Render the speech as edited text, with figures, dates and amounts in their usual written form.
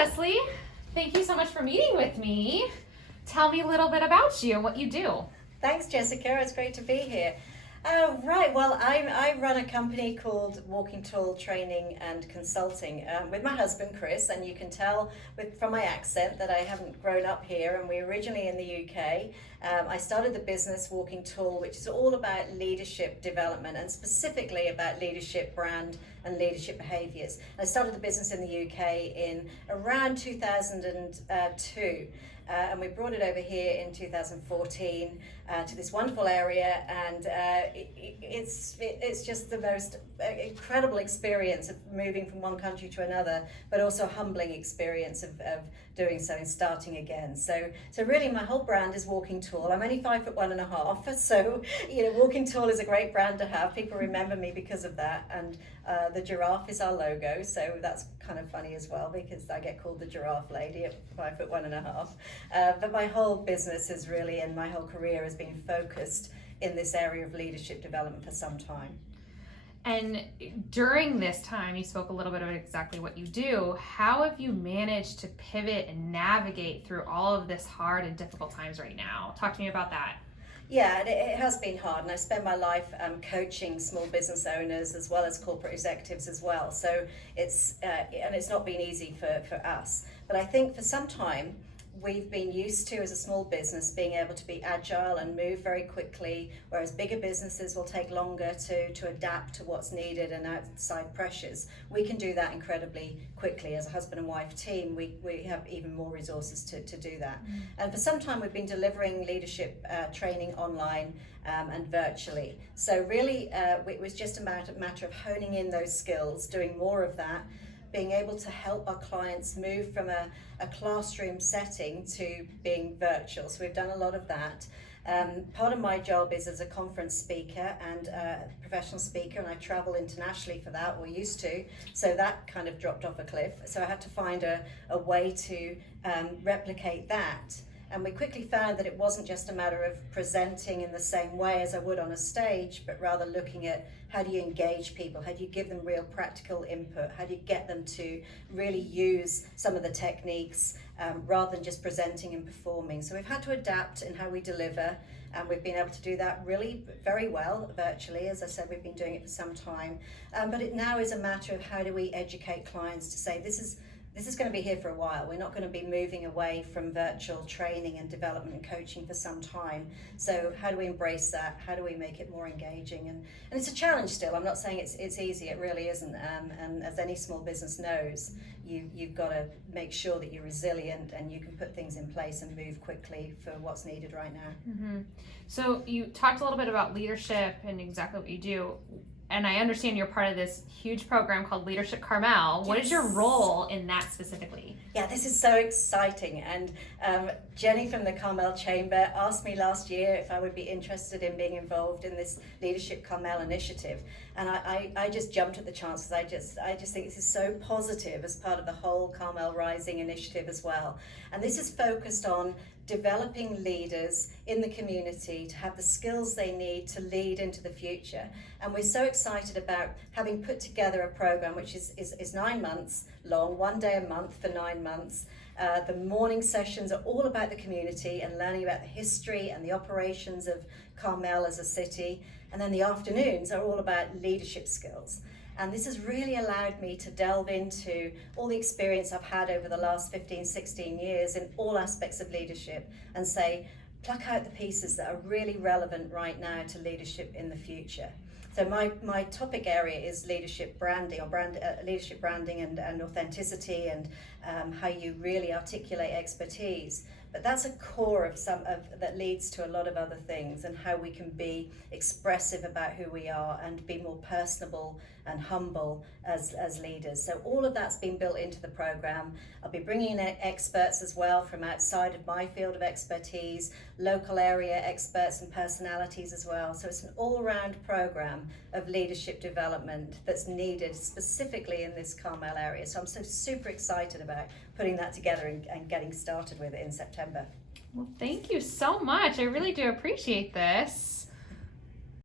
Lesley. Thank you so much for meeting with me. Tell me a little bit about you and what you do. Thanks, Jessica. It's great to be here. Right, well, I run a company called Walking Tall Training and Consulting with my husband, Chris, and you can tell from my accent that I haven't grown up here, and we're originally in the UK. I started the business Walking Tall, which is all about leadership development and specifically about leadership brand and leadership behaviours. I started the business in the UK in around 2002. And we brought it over here in 2014 to this wonderful area, and it's just the most incredible experience of moving from one country to another, but also a humbling experience of doing so and starting again. So really my whole brand is Walking Tall. I'm only 5'1.5", so Walking Tall is a great brand to have. People remember me because of that, and the giraffe is our logo, so that's kind of funny as well because I get called the giraffe lady at 5'1.5". But my whole business is really, and my whole career has been focused in this area of leadership development for some time. And during this time, you spoke a little bit about exactly what you do. How have you managed to pivot and navigate through all of this hard and difficult times right now? Talk to me about that. Yeah, it has been hard, and I spend my life coaching small business owners as well as corporate executives as well. So it's not been easy for us. But I think for some time, we've been used to, as a small business, being able to be agile and move very quickly, whereas bigger businesses will take longer to adapt to what's needed and outside pressures. We can do that incredibly quickly. As a husband and wife team, we have even more resources to do that. And for some time, we've been delivering leadership training online and virtually. So really, it was just a matter of honing in those skills, doing more of that, being able to help our clients move from a classroom setting to being virtual. So we've done a lot of that. Part of my job is as a conference speaker and a professional speaker, and I travel internationally for that, or used to, so that kind of dropped off a cliff. So I had to find a way to replicate that. And we quickly found that it wasn't just a matter of presenting in the same way as I would on a stage, but rather looking at how do you engage people, how do you give them real practical input, how do you get them to really use some of the techniques rather than just presenting and performing. So we've had to adapt in how we deliver, and we've been able to do that really very well virtually. As I said, we've been doing it for some time, but it now is a matter of how do we educate clients to say this is going to be here for a while. We're not going to be moving away from virtual training and development and coaching for some time. So how do we embrace that? How do we make it more engaging? And it's a challenge still. I'm not saying it's easy. It really isn't. And as any small business knows, you've got to make sure that you're resilient and you can put things in place and move quickly for what's needed right now. Mm-hmm. So you talked a little bit about leadership and exactly what you do. And I understand you're part of this huge program called Leadership Carmel. What is your role in that specifically? Yeah, this is so exciting. And Jenny from the Carmel Chamber asked me last year if I would be interested in being involved in this Leadership Carmel initiative. And I just jumped at the chance because I just think this is so positive as part of the whole Carmel Rising initiative as well. And this is focused on developing leaders in the community to have the skills they need to lead into the future. And we're so excited about having put together a program which is 9 months long, 1 day a month for 9 months. The morning sessions are all about the community and learning about the history and the operations of Carmel as a city. And then the afternoons are all about leadership skills. And this has really allowed me to delve into all the experience I've had over the last 15, 16 years in all aspects of leadership and say, pluck out the pieces that are really relevant right now to leadership in the future. So my topic area is leadership branding, or leadership branding and authenticity, and how you really articulate expertise. But that's a core of that leads to a lot of other things, and how we can be expressive about who we are and be more personable and humble as leaders. So all of that's been built into the program. I'll be bringing in experts as well from outside of my field of expertise, local area experts and personalities as well. So it's an all-round program of leadership development that's needed specifically in this Carmel area. So I'm so super excited about putting that together and getting started with it in September. Well, thank you so much. I really do appreciate this.